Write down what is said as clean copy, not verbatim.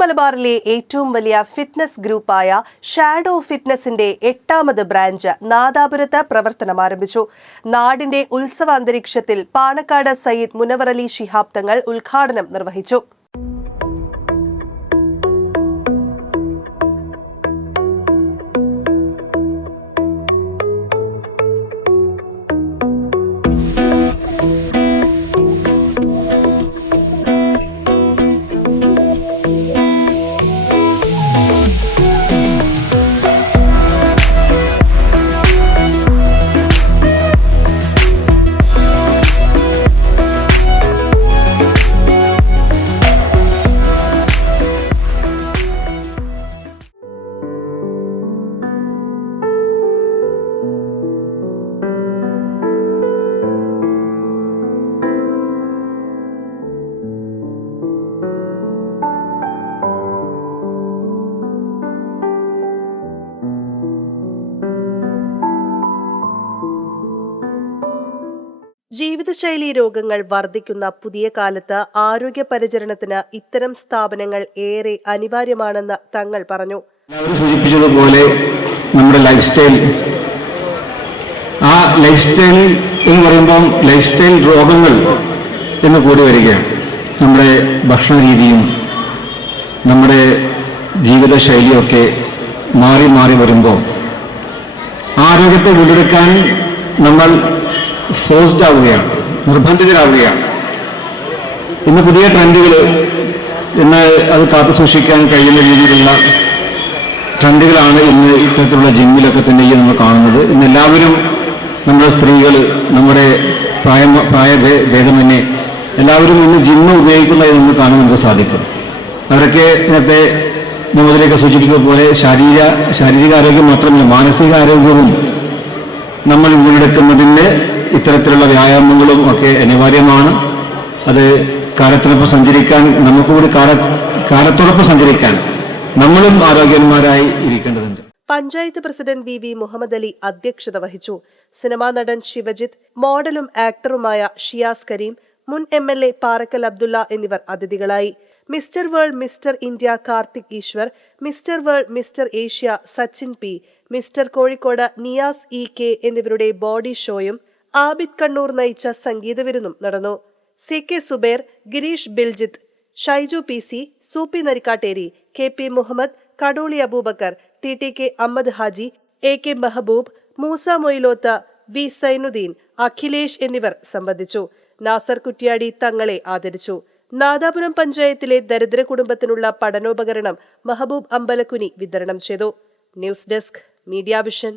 മലബാറിലെ ഏറ്റവും വലിയ ഫിറ്റ്നസ് ഗ്രൂപ്പായ ഷാഡോ ഫിറ്റ്നസിന്റെ 8ാമത് ബ്രാഞ്ച് നാദാപുരത്ത് പ്രവർത്തനം ആരംഭിച്ചു. നാടിന്റെ ഉത്സവ അന്തരീക്ഷത്തിൽ പാണക്കാട് സയ്യിദ് മുനവർ അലി ശിഹാബ് തങ്ങൾ ഉദ്ഘാടനം നിർവഹിച്ചു. ജീവിതശൈലി രോഗങ്ങൾ വർദ്ധിക്കുന്ന പുതിയ കാലത്ത് ആരോഗ്യ പരിചരണത്തിന് ഇത്തരം സ്ഥാപനങ്ങൾ ഏറെ അനിവാര്യമാണെന്ന് തങ്ങൾ പറഞ്ഞു. സൂചിപ്പിച്ചതുപോലെ നമ്മുടെ ലൈഫ് സ്റ്റൈൽ എന്ന് പറയുമ്പോൾ ലൈഫ് സ്റ്റൈൽ രോഗങ്ങൾ എന്ന് കൂടി വരികയാണ്. നമ്മുടെ ഭക്ഷണ രീതിയും നമ്മുടെ ജീവിതശൈലിയൊക്കെ മാറി മാറി വരുമ്പോൾ ആരോഗ്യത്തെ വീണ്ടെടുക്കാൻ നമ്മൾ ഫോഴ്സ്ഡ് ആവുകയാണ്, നിർബന്ധിതരാവുകയാണ്. ഇന്ന് പുതിയ ട്രെൻഡുകൾ, ഇന്ന് അത് കാത്തു സൂക്ഷിക്കാൻ കഴിയുന്ന രീതിയിലുള്ള ട്രെൻഡുകളാണ് ഇന്ന് ഇത്തരത്തിലുള്ള ജിമ്മിലൊക്കെ തന്നെ നമ്മൾ കാണുന്നത്. ഇന്ന് എല്ലാവരും നമ്മുടെ സ്ത്രീകൾ, നമ്മുടെ പ്രായഭേദമന്യേ എല്ലാവരും ഇന്ന് ജിമ്മ് ഉപയോഗിക്കുന്നതായി നമുക്ക് കാണാൻ നമുക്ക് സാധിക്കും. അവരൊക്കെ നേരത്തെ മുതലേക്ക് സൂചിപ്പിക്കുന്ന പോലെ ശാരീരികാരോഗ്യം മാത്രമല്ല മാനസികാരോഗ്യവും നമ്മൾ വീണ്ടെടുക്കുന്നതിന് ഇത്തരത്തിലുള്ള വ്യായാമങ്ങളും ഒക്കെ അനിവാര്യമാണ്. അത് കാലത്തിനൊപ്പം സഞ്ചരിക്കാൻ, നമുക്കുകൂടി കാലത്തോടൊപ്പം സഞ്ചരിക്കാൻ നമ്മളും ആരോഗ്യന്മാരായി ഇരിക്കേണ്ടതുണ്ട്. പഞ്ചായത്ത് പ്രസിഡന്റ് വി മുഹമ്മദ് അലി അധ്യക്ഷത വഹിച്ചു. സിനിമാ നടൻ ശിവജിത്ത്, മോഡലും ആക്ടറുമായ ഷിയാസ് കരീം, മുൻ MLA പാറക്കൽ അബ്ദുള്ള എന്നിവർ അതിഥികളായി. Mister world, mister India Karthik Eshwar, mister world, mister Asia Sachin P, mister Kozhikode Niyas EK എന്നിവരുടെ ബോഡി ഷോയും ആബിദ് കണ്ണൂർ നയിച്ച സംഗീത വിരുന്നും നടന്നു. CK Zubair, Girish ബിൽജിത്ത്, Shaiju PC, Soopy Narikkatteri, KP Muhammad, Kadoli Abubakar, TTK Ahmed Haji, AK Mehboob, Musa മൊയ്ലോത്ത, V Zainuddin, Akhilesh എന്നിവർ സംബന്ധിച്ചു. നാസർ കുറ്റ്യാടി തങ്ങളെ ആദരിച്ചു. നാദാപുരം പഞ്ചായത്തിലെ ദരിദ്ര കുടുംബത്തിനുള്ള പഠനോപകരണം മെഹബൂബ് അമ്പലക്കുനി വിതരണം ചെയ്തു. News desk, media vision.